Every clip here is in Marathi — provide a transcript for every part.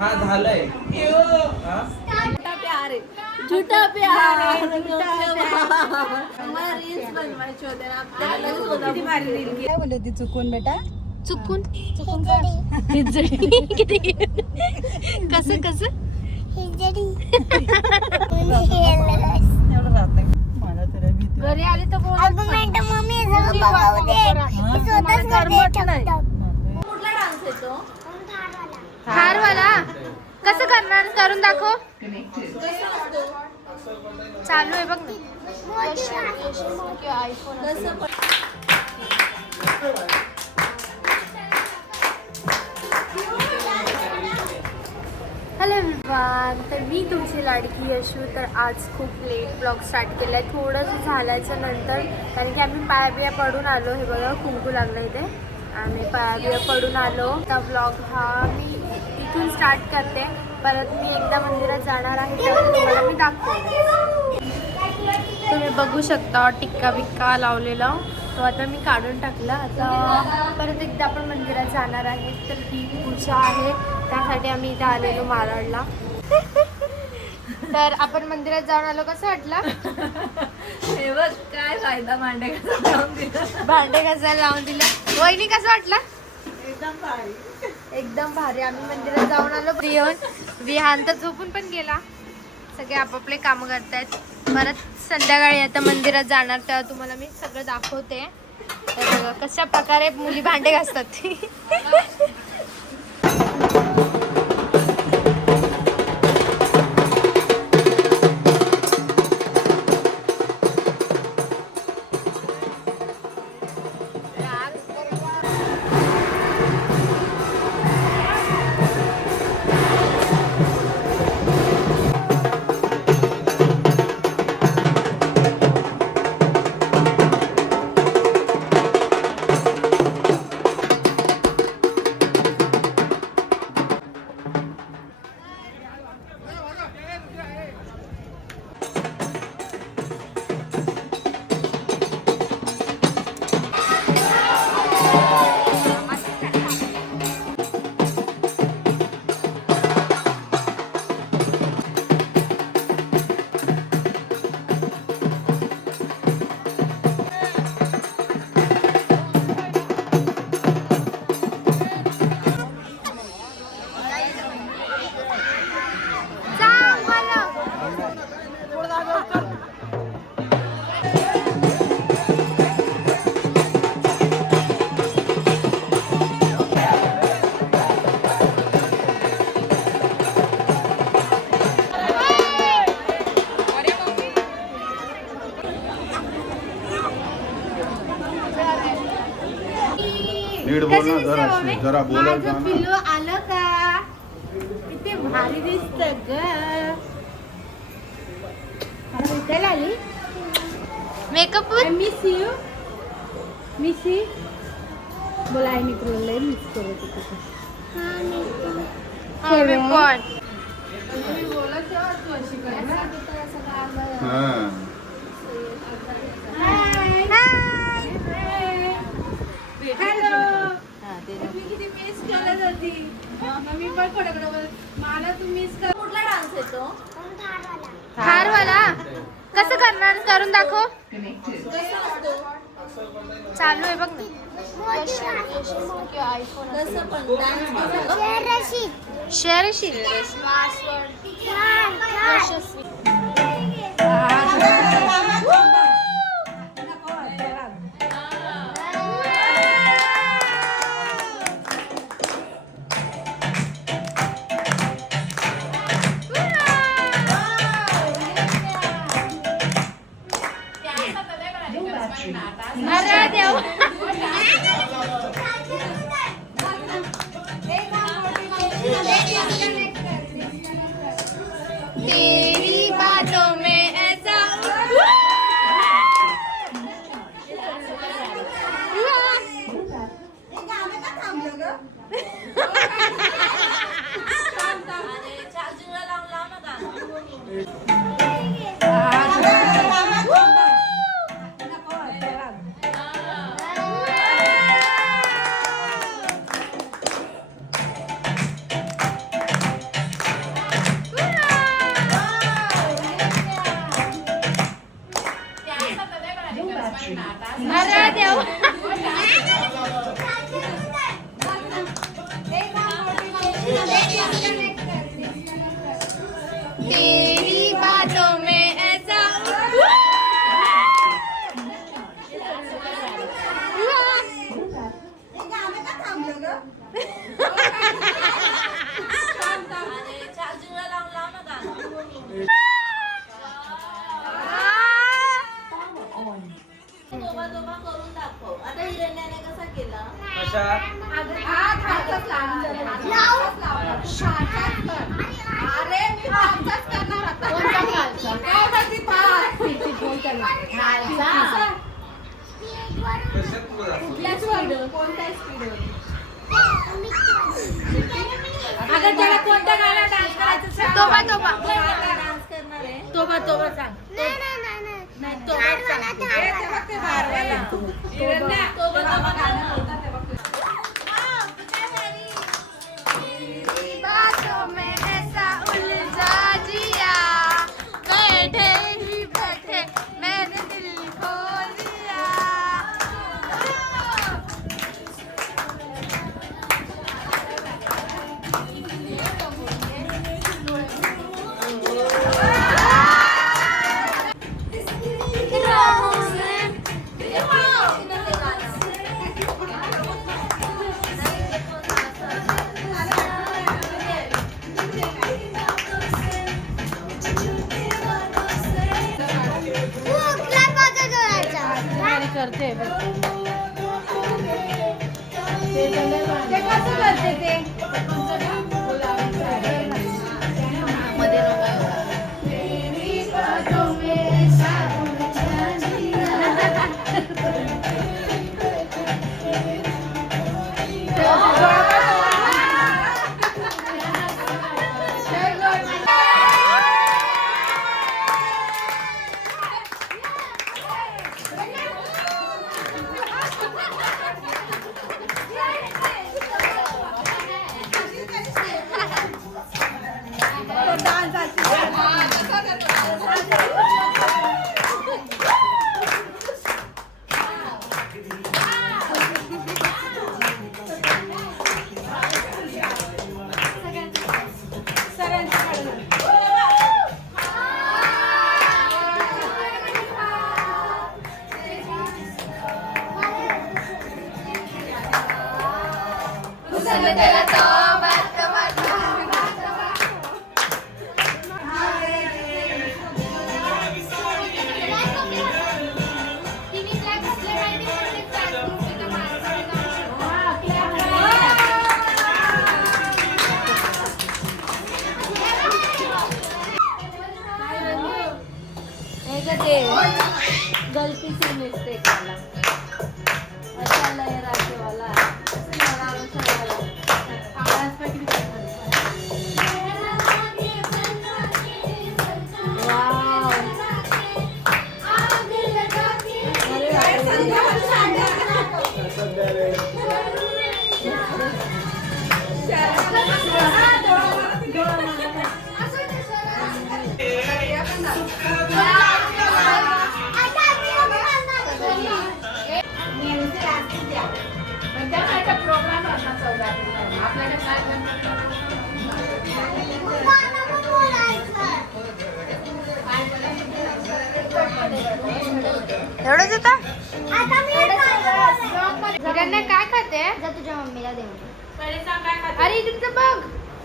हा झालंय. झुटा प्यार मला रील्स बनवायचे होते ना आपल्याला. काय बोलत ती चुकून बेटा? चुकून खिचडी कसं कसं एवढं राहत नाही मला तर भीती घरी आले तर कुठला डान्स येतो? हारवाला कसं करणार करून दाखव. चालू आहे बघ. हॅलो एव्हरीवन, तर मी तुमची लाडकी यशू. तर आज खूप लेट ब्लॉग स्टार्ट केला आहे, थोडंसं झाल्याच्या नंतर, कारण की आम्ही पायाबिया पडून आलो. हे बघा कुंकू लागलं इथे. आम्ही पायाबिया पडून आलो. तर ब्लॉग हा मी इथून स्टार्ट करते. परत मी एकदा मंदिरात जाणार आहे, तर तुम्हाला मी दाखवते. तुम्ही बघू शकता टिक्का बिक्का लावलेला, तो आता मी काढून टाकला. आता परत एकदा आपण मंदिरात जाणार आहे. तर ही पूजा आहे, त्यासाठी आम्ही इथे आलेलो मारडला. तर आपण मंदिरात जाऊन आलो. कसं वाटलं? हे बघ काय फायदा भांडे घासायला लावून दिलं. वहिनी कसं वाटलं? एकदम भारी. एकदम भारी. आम्ही मंदिरात जाऊन आलो. येऊन विहान तर झोपून पण गेला. सगळे आपापले कामं करतायत. परत संध्याकाळी आता मंदिरात जाणार, तेव्हा तुम्हाला मी सगळं दाखवते. तर बघा कशा प्रकारे मुली भांडे घासतात. जरा बोलायला पिल्लू आलं का? किती भारी दिसत ग. भेटायला आली. Makeup miss you. Miss you बोला. आहे मित्रला मिस करत होते. कुठला डान्स येतो? हारवाला कसं करणार करून दाखव. चालू आहे बघ. शेअरशी अरे देवा. तेरी बातों में ऐसा अगं त्याला कोणत्या गाणं डान्स करायचं तोबा तोबा डान्स करणार आहे तोबा तोबा सांग. नाही तोबा सांग. ते बारवाला. तोबा तोबा गाणं. बातों में ऐसा उलझा जिया, बैठे ही बैठे मैंने दिल खो दिया. करते गलती से मिस्टेक वाला अच्छा लहरा के वाला एवढंच होता. हिरण्या काय खाते? जा तुझ्या मम्मीला देऊन. पहिले सांग काय खाते. अरे इकडचं बघ.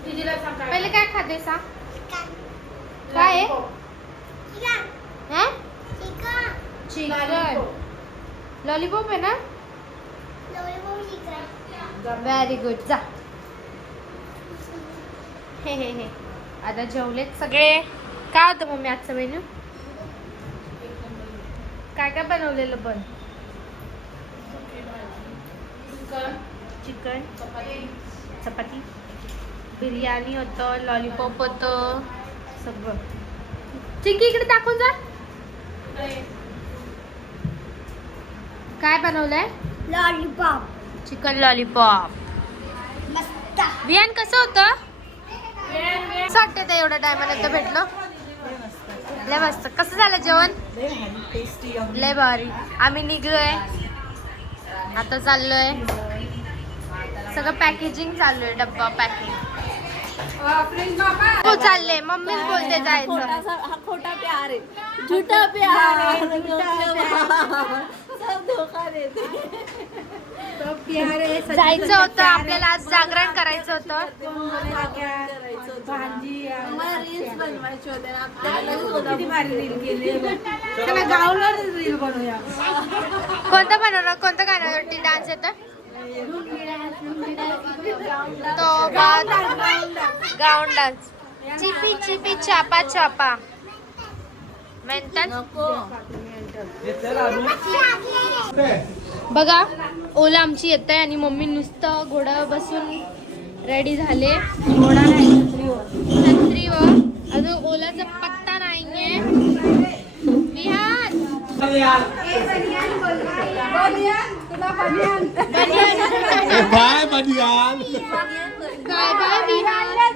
दीदीला सांग पहिले काय खाते सांग. काय आहे? हैं? चिकन. लॉलीपॉप आहे ना? Very good. जा. हे आता जेवलेत सगळे. काय होतं मम्मी आजचं मेनू? काय काय बनवलेलं पण? चिकन चपाती बिर्याणी होतं, लॉलीपॉप होतं, सगळं. चिंकी इकडे दाखवून जा. काय बनवलंय? लॉलीपॉप. Chicken lollipop. मस्त. वियान कसं होतं? कसं वाटतं ते एवढ्या टायमाने तर भेटलं? लय मस्त. कसं झालं जेवण? लय भारी. आम्ही निघलोय आता, चाललोय सगळं पॅकेजिंग चालू आहे. डब्बा पॅकिंग हो चालले. मम्मीच बोलते जायचं. हा खोटा प्यार आहे. झुटा प्यार आहे. सब धोखा देते. जायचं होतं आपल्याला. आज जागरण करायचं होतं. मला रील्स बनवायचे होते ना. आपल्याला गावला रील बनवूया. कोणतं बनवणार? कोणतं गाण्यावरती डान्स येतं? तो गाऊन डान्स. चिपी चिपी चापा चापा म्हणतात. बघा ओला आमची येत आहे आणि मम्मी नुसतं घोड्यावर बसून रेडी झाले. घोडा नाही, छत्रीवर अजून ओलाचा पत्ता नाहीये. विहान बाय बनियान. Bye bye Vihaan.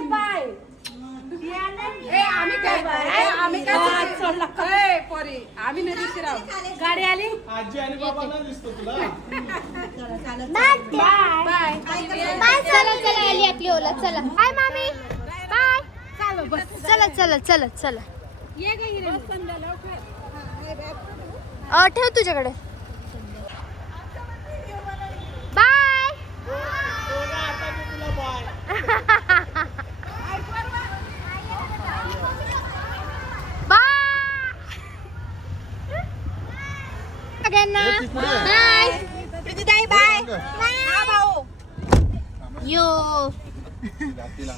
गाडी आली. आजी आणि बाबा ना दिसतो तुला. चला चला आली आपली ओला. चला बाय मामी. बाय. चला चला चला चला. ठेव तुझ्याकडे. बाय. बाय. यो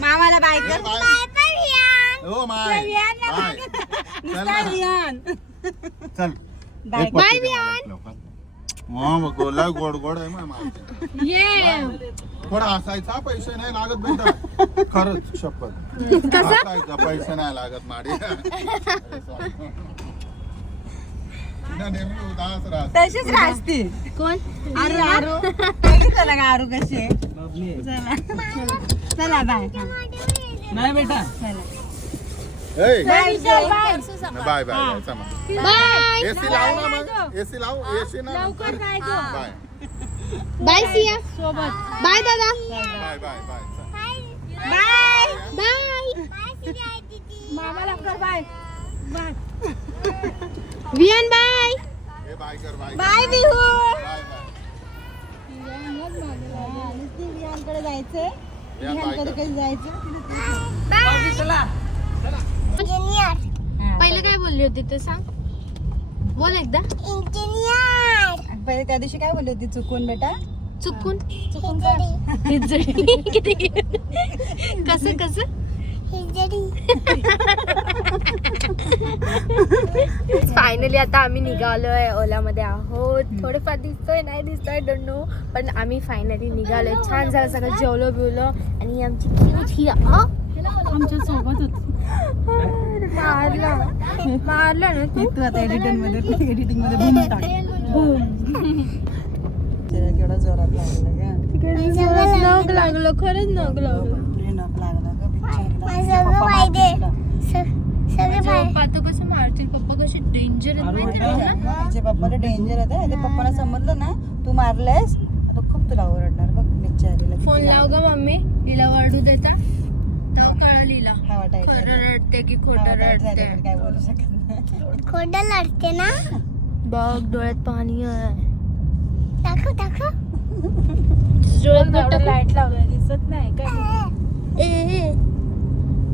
मामाला बाय कर. हो माय. चल. बाय विहान. मग गोला गोड गोड आहे मग. ये थोडा हसायचा, पैसे नाही लागत बेटा. खरंच शपथ. हसायचा, पैसे नाही लागत माडी. नेहमी उदास राहत. तशीच राहते. कोण? आरू आरू बघितलं का आरू कशी आहे. चला चला बाय. नाही बेटा चला. ए, बाय बाय बाय बाय. चला. बाय. एसी लाव ना मग. एसी लाव. एसी ना. लवकर जायचं. Bye bye Siya. सोबत. बाय दादा. Bye bye bye. Bye. Bye. मामाला कर बाय. बाय. विहान बाय. ए बाय कर. Bye. Bye Bihu. Bye bye. विहानकडे जायचंय. या बाय विहानकडे कर. कधी जायचं. पहिले काय बोलली होती ते सांग. बोल एकदा. पहिले त्या दिवशी काय बोलली होती चुकून बेटा. चुकून. किती कसं कसं. फायनली आता आम्ही निघालोय. ओलामध्ये आहोत. थोडेफार दिसतोय नाही दिसतोय डोंट नो, पण आम्ही फायनली निघालोय. छान झालं सगळं. जेवलो बिवलो आणि आमची क्यूट ही आमच्या सोबत होत. मारलं ना तू आता एडिटिंग मध्ये बूम टाक. केवढा जोरात लागला का. नग लागलं. खरंच नग लागलं. नख लागला का बिचारीला. पप्पा कसं मारतील. पप्पा कसे डेंजर आहेत माहिती आहे ना. तिचे पप्पाला डेंजर आहे. ते पप्पाला समजलं ना तू मारलेस आता खूप तुला ओरडणार बघ बिचारीला. फोन लाव ग मम्मी. तिला वाढू देता तेव्हा कळलं हिला. हा वाटायचं. खरं रडते की खोटं रडते. काय बोलू शकत नाही. खोटं लढते ना. बघ डोळ्यात पाणी आहे. दाखव दाखव. डोळ्यात लाईट लावलं दिसत नाही काय. ए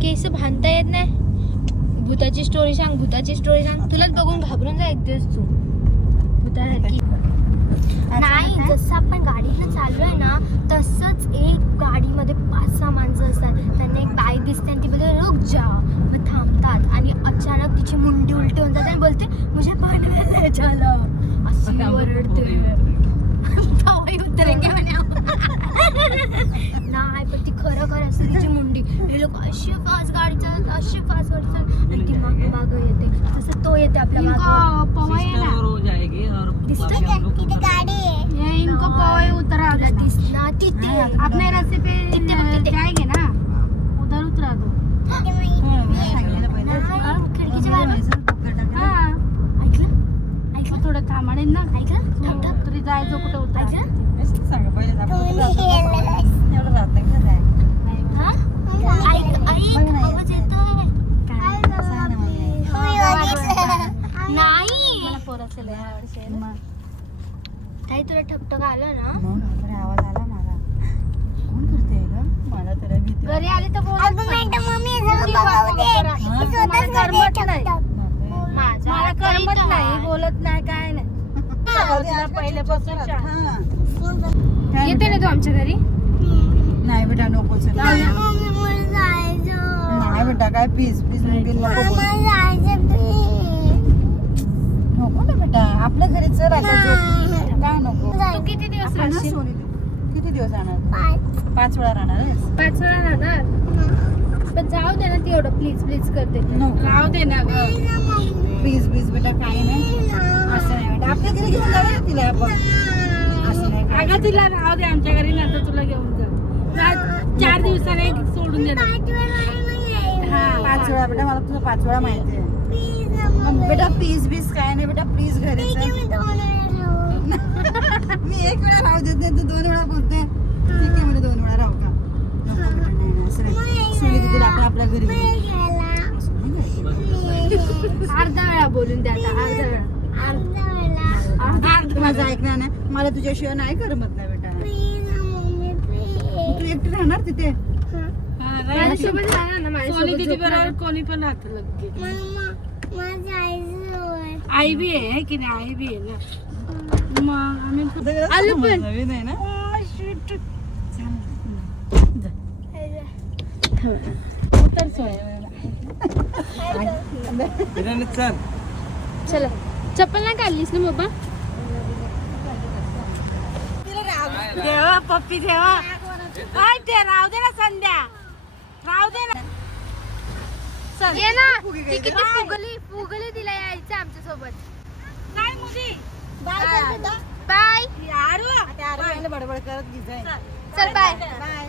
केस भांधता येत नाही. भूताची स्टोरी सांग. भूताची स्टोरी सांग. तुलाच बघून घाबरून जा एक दिवस तू भूतासारखी. नाही, जसं आपण गाडीनं चाललोय ना तसंच एक गाडीमध्ये 5-6 माणसं असतात. त्यांना एक बाई दिसते आणि ती बोलते रुक जा. मग थांबतात आणि अचानक तिची मुंडी उलटी होतात आणि बोलते मुझे पाणी झाला. अशी ओरडते. पावई उतरेंगे म्हणे. नाही पण ती खरं खरं असते तिची मुंडी. हे लोक अशी फास्ट गाडी चालत, अशी फास्ट गाडी चालत आणि ती मागं येते. तसं तो येते आपल्या मागं. दिसतोय का? तिथे गाडी आहे. इनको पवई उतरा दिसना तिथे. अपने रास्ते पे तिथे बघ तिथे. जाएंगे ना उधर उतरा दो. खिडकीच्या बाहेर हा ऐकलं. ऐकलं थोडं थांबाडे ना. ऐकलं. ठक ठक. तरी जायचं कुठे उतरा. ऐकलं. सांग पहिले तुम्ही हेरलेलं. एवढं राहत नाही का काय. हा? ऐक ऐक आवाज येतोय. नाही ताई तुला ठकठक आलं ना. आवाज आला मला. कोण करते ग. मला तर भीती घरी आले तर बोल. मम्मी बघावं दे. मी स्वतःच करते ठक-ठक. मला करमत नाही. बोलत नाही काय नाही. पहिल्यापासून येते ना तू आमच्या घरी. नाही बेटा नको चल. मम्मी मला जायचं. नाही बेटा काय प्लीज प्लीज नको बोल. मला जायचं please. नको ना बेटा आपल्या घरी चल आता झोप. काय नको. तू किती दिवस राहशील. किती दिवस राहणार. 5. 5 वेळा राहणार आहेस. 5 जाऊ दे ना, ती एवढं प्लीज प्लीज करते ते. राहू दे ना ग. प्लीज प्लीज बेटा काही नाही असं नाही बेटा आपल्या घरी घेऊन जाऊ ना तिला आपण असं नाही अगं तिला राहू दे आमच्या घरी नंतर तुला घेऊन जा 4 दिवसाने सोडून दे ना. 5 वेळा बेटा मला तुझं 5 वेळा माहिती आहे बेटा पीस बीस काय नाही बेटा प्लीज घरी चल. मी 1 वेळा राहू देत नाही तू 2 वेळा बोलते ठीक आहे म्हणजे 2 वेळा राहू का नको बेटा नाही नाही असं नाही सोनी दीदीला आपण आपल्या घरी घेऊन अर्धा वेळा बोलून द्या आता, अर्धा वेळा. माझं ऐकणार नाही मला तुझ्याशिवाय नाही करमत नाही बेटा तू एकटी राहणार तिथे माझ्यासोबत राहा ना, माझ्यासोबत झोपणार. कोणी पण राहत आई बी आहे की नाही आई बी आहे ना मग आम्ही आलो पण. नवीन आहे ना चला, चप्पल नाही काढलीस ना बाबा? ठेवा पप्पी ठेवा काय ते राहू दे ना संध्या राहू दे ना ये ना, ती किती फुगली तिला यायचं आमच्या सोबत. काय मुली बाय. यार बडबड करत गिजाय चल बाय. बाय